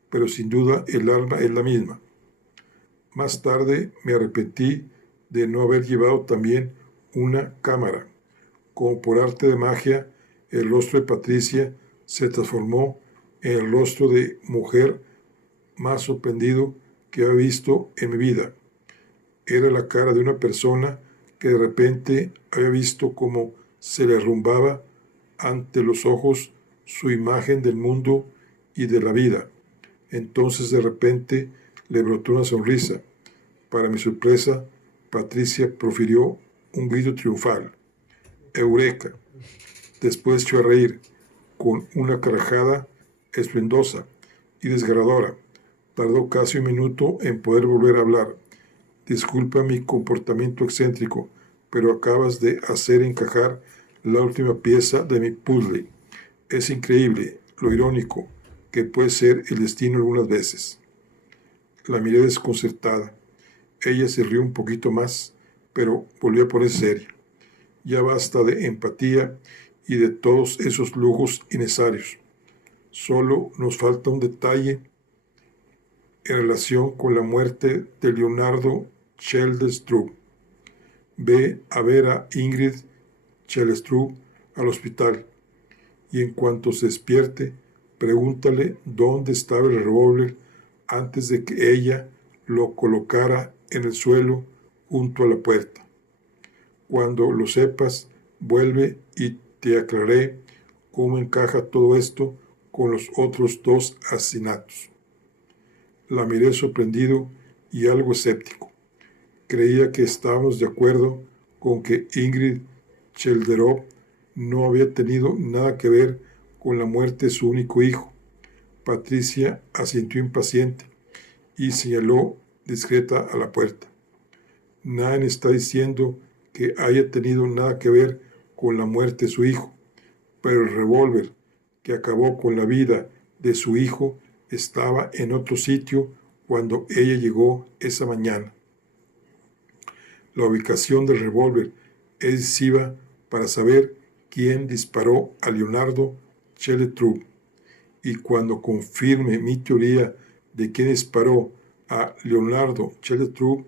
pero sin duda el arma es la misma. Más tarde me arrepentí de no haber llevado también una cámara. Como por arte de magia, el rostro de Patricia se transformó en el rostro de mujer más sorprendido que había visto en mi vida. Era la cara de una persona que de repente había visto cómo se le derrumbaba ante los ojos su imagen del mundo y de la vida. Entonces de repente le brotó una sonrisa. Para mi sorpresa, Patricia profirió un grito triunfal. ¡Eureka! Después echó a reír con una carcajada estruendosa y desgarradora. Tardó casi un minuto en poder volver a hablar. Disculpa mi comportamiento excéntrico, pero acabas de hacer encajar la última pieza de mi puzzle. Es increíble lo irónico que puede ser el destino algunas veces. La miré desconcertada. Ella se rió un poquito más, pero volvió a ponerse seria. Ya basta de empatía y de todos esos lujos innecesarios. Solo nos falta un detalle en relación con la muerte de Leonardo Cheldestrup. Ve a ver a Ingrid Cheldestrup al hospital y en cuanto se despierte, pregúntale dónde estaba el revólver antes de que ella lo colocara en el suelo junto a la puerta. Cuando lo sepas, vuelve y te aclararé cómo encaja todo esto con los otros 2 asesinatos. La miré sorprendido y algo escéptico. Creía que estábamos de acuerdo con que Ingrid Chelderov no había tenido nada que ver con la muerte de su único hijo. Patricia asintió impaciente y señaló discreta a la puerta. Nadie está diciendo que haya tenido nada que ver con la muerte de su hijo, pero el revólver que acabó con la vida de su hijo estaba en otro sitio cuando ella llegó esa mañana. La ubicación del revólver es decisiva para saber quién disparó a Leonardo Chelletrup, y cuando confirme mi teoría de quién disparó a Leonardo Chelletrup,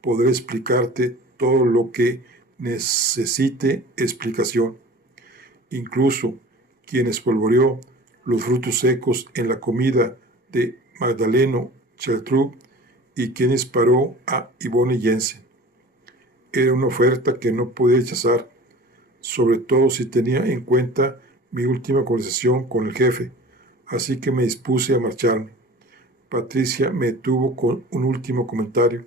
podré explicarte todo lo que necesite explicación, incluso quien espolvoreó los frutos secos en la comida de Magdaleno Chelletrup y quien disparó a Yvonne Jensen. Era una oferta que no podía rechazar, sobre todo si tenía en cuenta mi última conversación con el jefe, así que me dispuse a marcharme. Patricia me detuvo con un último comentario.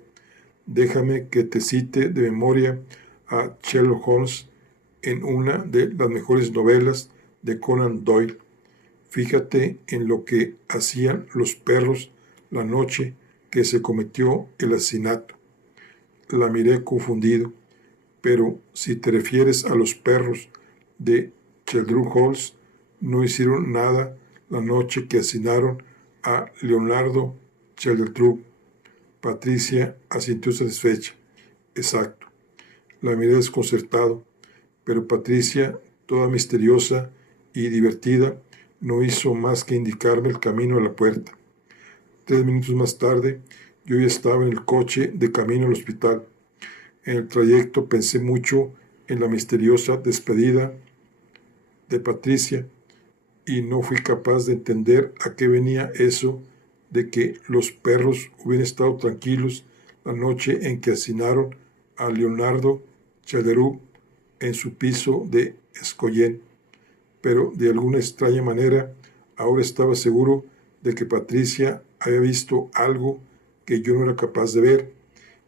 Déjame que te cite de memoria a Sherlock Holmes en una de las mejores novelas de Conan Doyle. Fíjate en lo que hacían los perros la noche que se cometió el asesinato. La miré confundido. Pero si te refieres a los perros de Sherlock Holmes, no hicieron nada la noche que asesinaron a Leonardo Chelletrup. Patricia asintió satisfecha. Exacto. La miré desconcertado, pero Patricia, toda misteriosa y divertida, no hizo más que indicarme el camino a la puerta. 3 minutos más tarde, yo ya estaba en el coche de camino al hospital. En el trayecto pensé mucho en la misteriosa despedida de Patricia y no fui capaz de entender a qué venía eso de que los perros hubieran estado tranquilos la noche en que asesinaron a Leonardo Chelletrup en su piso de Escollén. Pero de alguna extraña manera ahora estaba seguro de que Patricia había visto algo que yo no era capaz de ver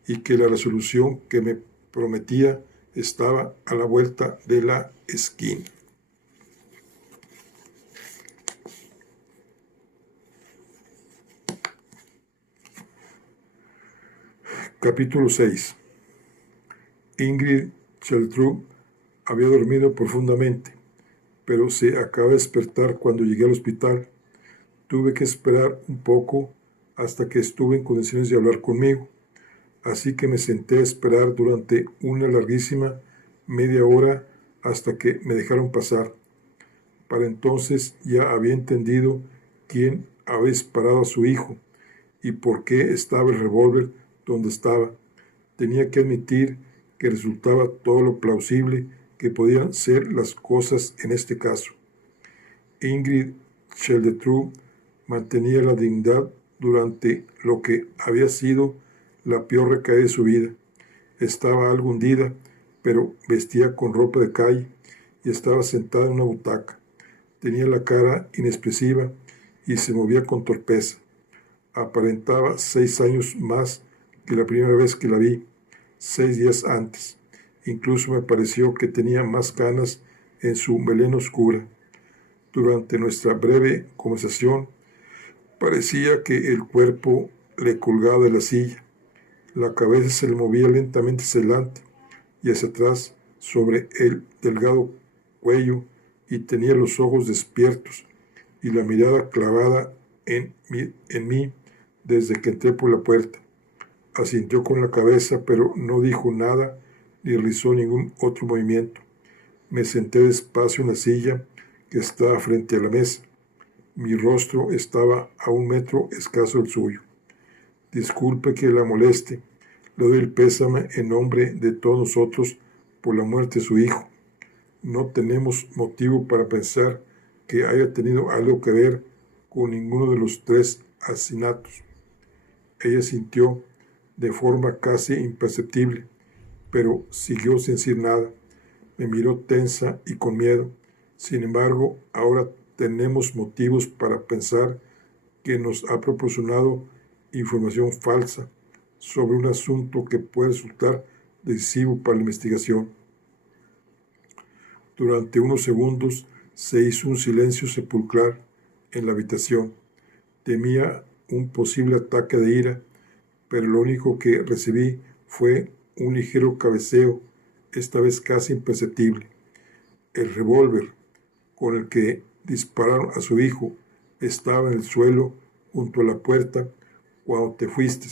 y que la resolución que me prometía estaba a la vuelta de la esquina. Capítulo 6. Ingrid Chelletrup había dormido profundamente, pero se acaba de despertar cuando llegué al hospital. Tuve que esperar un poco hasta que estuve en condiciones de hablar conmigo, así que me senté a esperar durante una larguísima media hora hasta que me dejaron pasar. Para entonces ya había entendido quién había disparado a su hijo y por qué estaba el revólver donde estaba. Tenía que admitir que resultaba todo lo plausible que podían ser las cosas en este caso. Ingrid Chelletrup mantenía la dignidad durante lo que había sido la peor recaída de su vida. Estaba algo hundida, pero vestía con ropa de calle y estaba sentada en una butaca. Tenía la cara inexpresiva y se movía con torpeza. Aparentaba 6 años más que la primera vez que la vi, 6 días antes. Incluso me pareció que tenía más canas en su melena oscura. Durante nuestra breve conversación, parecía que el cuerpo le colgaba de la silla. La cabeza se le movía lentamente hacia adelante y hacia atrás sobre el delgado cuello y tenía los ojos despiertos y la mirada clavada en mí desde que entré por la puerta. Asintió con la cabeza, pero no dijo nada ni realizó ningún otro movimiento. Me senté despacio en la silla que estaba frente a la mesa. Mi rostro estaba a 1 metro escaso del suyo. Disculpe que la moleste. Le doy el pésame en nombre de todos nosotros por la muerte de su hijo. No tenemos motivo para pensar que haya tenido algo que ver con ninguno de los 3 asesinatos. Ella sintió de forma casi imperceptible, pero siguió sin decir nada. Me miró tensa y con miedo. Sin embargo, ahora tenemos motivos para pensar que nos ha proporcionado información falsa sobre un asunto que puede resultar decisivo para la investigación. Durante unos segundos se hizo un silencio sepulcral en la habitación. Temía un posible ataque de ira, pero lo único que recibí fue un ligero cabeceo, esta vez casi imperceptible. El revólver con el que dispararon a su hijo estaba en el suelo junto a la puerta cuando te fuiste,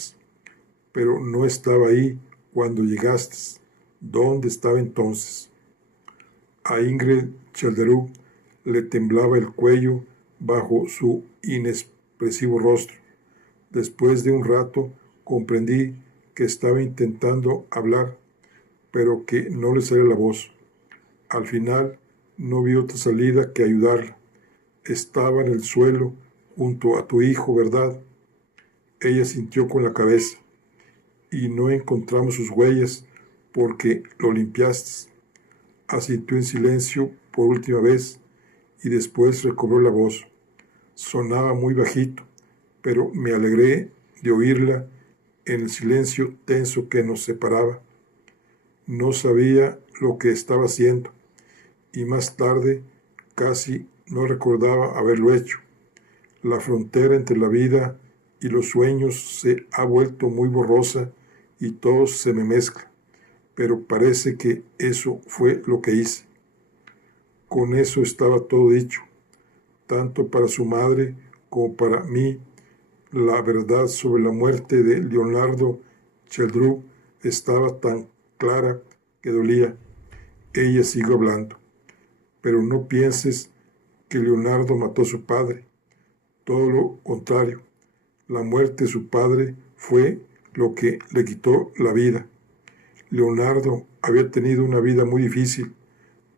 pero no estaba ahí cuando llegaste. ¿Dónde estaba entonces? A Ingrid Chalderú le temblaba el cuello bajo su inexpresivo rostro. Después de un rato comprendí que estaba intentando hablar, pero que no le salía la voz. Al final no vi otra salida que ayudarla. Estaba en el suelo junto a tu hijo, ¿verdad? Ella sintió con la cabeza. Y no encontramos sus huellas porque lo limpiaste. Asintió en silencio por última vez y después recobró la voz. Sonaba muy bajito, pero me alegré de oírla en el silencio tenso que nos separaba. No sabía lo que estaba haciendo y más tarde casi no recordaba haberlo hecho. La frontera entre la vida y los sueños se ha vuelto muy borrosa y todo se me mezcla, pero parece que eso fue lo que hice. Con eso estaba todo dicho, tanto para su madre como para mí. La verdad sobre la muerte de Leonardo Chalderú estaba tan clara que dolía. Ella siguió hablando. Pero no pienses que Leonardo mató a su padre. Todo lo contrario. La muerte de su padre fue lo que le quitó la vida. Leonardo había tenido una vida muy difícil,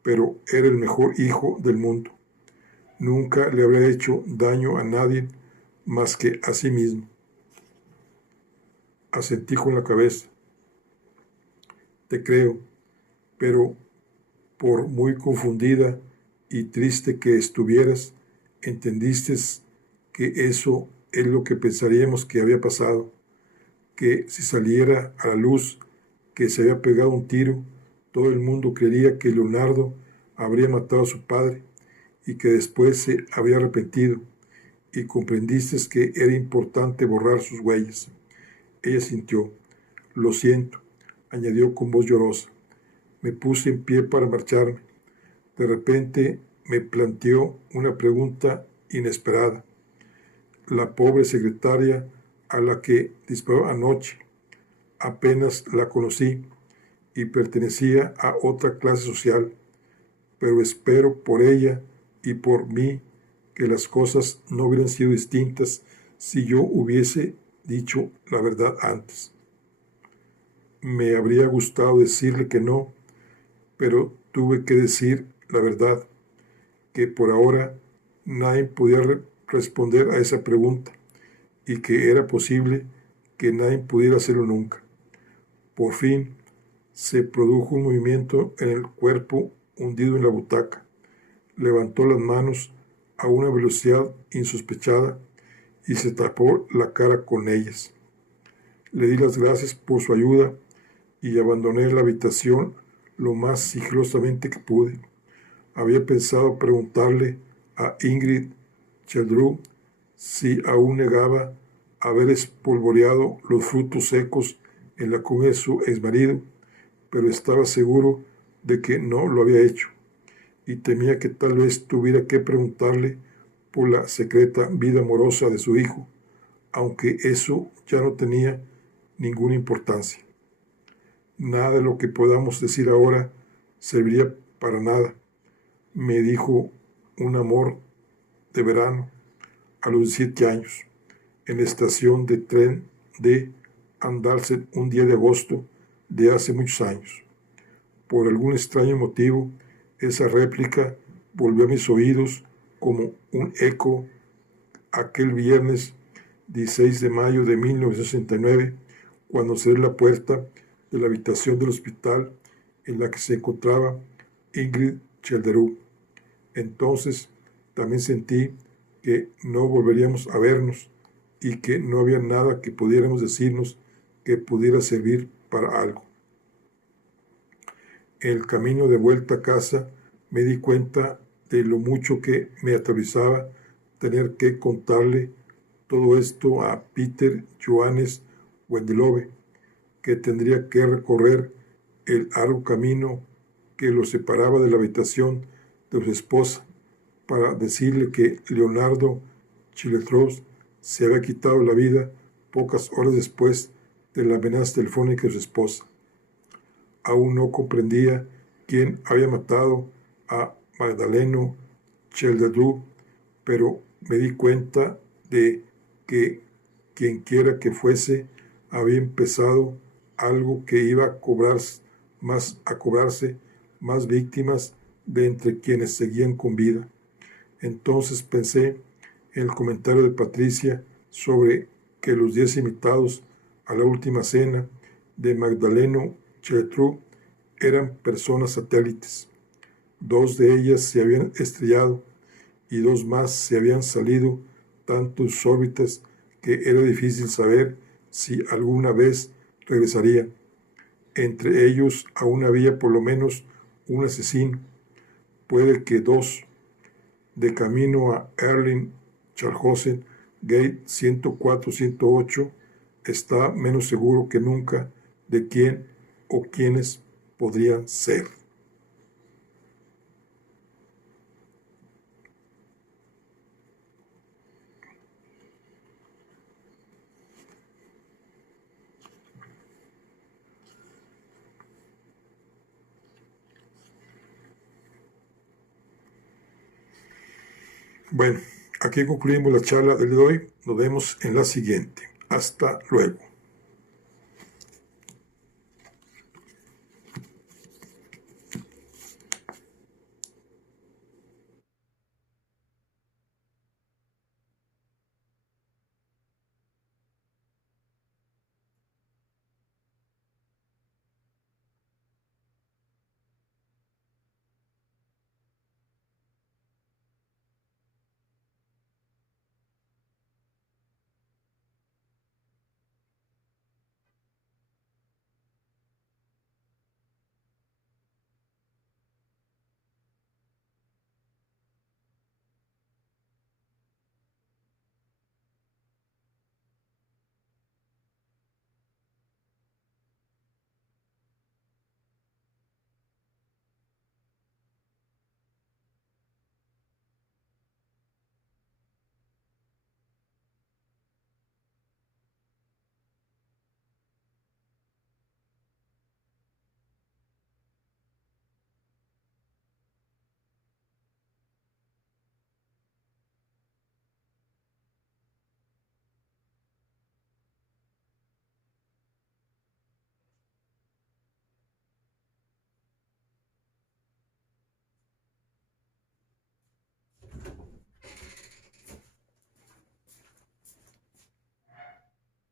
pero era el mejor hijo del mundo. Nunca le habría hecho daño a nadie más que a sí mismo. Asentí con la cabeza. Te creo, pero por muy confundida y triste que estuvieras, entendiste que eso es lo que pensaríamos que había pasado, que si saliera a la luz que se había pegado un tiro, todo el mundo creería que Leonardo habría matado a su padre y que después se habría arrepentido, y comprendiste que era importante borrar sus huellas. Ella sintió. Lo siento, añadió con voz llorosa. Me puse en pie para marcharme. De repente me planteó una pregunta inesperada. La pobre secretaria a la que disparó anoche, apenas la conocí y pertenecía a otra clase social, pero espero por ella y por mí que las cosas no hubieran sido distintas si yo hubiese dicho la verdad antes. Me habría gustado decirle que no, pero tuve que decir la verdad, que por ahora nadie podía responder a esa pregunta y que era posible que nadie pudiera hacerlo nunca. Por fin se produjo un movimiento en el cuerpo hundido en la butaca. Levantó las manos a una velocidad insospechada y se tapó la cara con ellas. Le di las gracias por su ayuda y abandoné la habitación lo más sigilosamente que pude. Había pensado preguntarle a Ingrid Chalderú si aún negaba haber espolvoreado los frutos secos en la comida de su exmarido, pero estaba seguro de que no lo había hecho, y temía que tal vez tuviera que preguntarle por la secreta vida amorosa de su hijo, aunque eso ya no tenía ninguna importancia. Nada de lo que podamos decir ahora serviría para nada, me dijo un amor de verano a los 17 años, en la estación de tren de Andalset un día de agosto de hace muchos años. Por algún extraño motivo, esa réplica volvió a mis oídos como un eco aquel viernes 16 de mayo de 1969, cuando cerré la puerta de la habitación del hospital en la que se encontraba Ingrid Chalderú. Entonces también sentí que no volveríamos a vernos y que no había nada que pudiéramos decirnos que pudiera servir para algo. En el camino de vuelta a casa me di cuenta de lo mucho que me aterrorizaba tener que contarle todo esto a Peter Johannes Wendelove, que tendría que recorrer el arduo camino que lo separaba de la habitación de su esposa para decirle que Leonardo Chiletrous se había quitado la vida pocas horas después de la amenaza telefónica de su esposa. Aún no comprendía quién había matado a Magdaleno Chiletrous, pero me di cuenta de que quienquiera que fuese había empezado algo que iba a cobrarse más víctimas de entre quienes seguían con vida. Entonces pensé en el comentario de Patricia sobre que los 10 invitados a la última cena de Magdaleno Chiletrous eran personas satélites. 2 de ellas se habían estrellado y 2 más se habían salido tanto en sus órbitas que era difícil saber si alguna vez regresarían. Entre ellos aún había por lo menos un asesino, puede que 2. De camino a Erling Charlhosen Gate 104-108, está menos seguro que nunca de quién o quiénes podrían ser. Bueno, aquí concluimos la charla del día de hoy. Nos vemos en la siguiente. Hasta luego.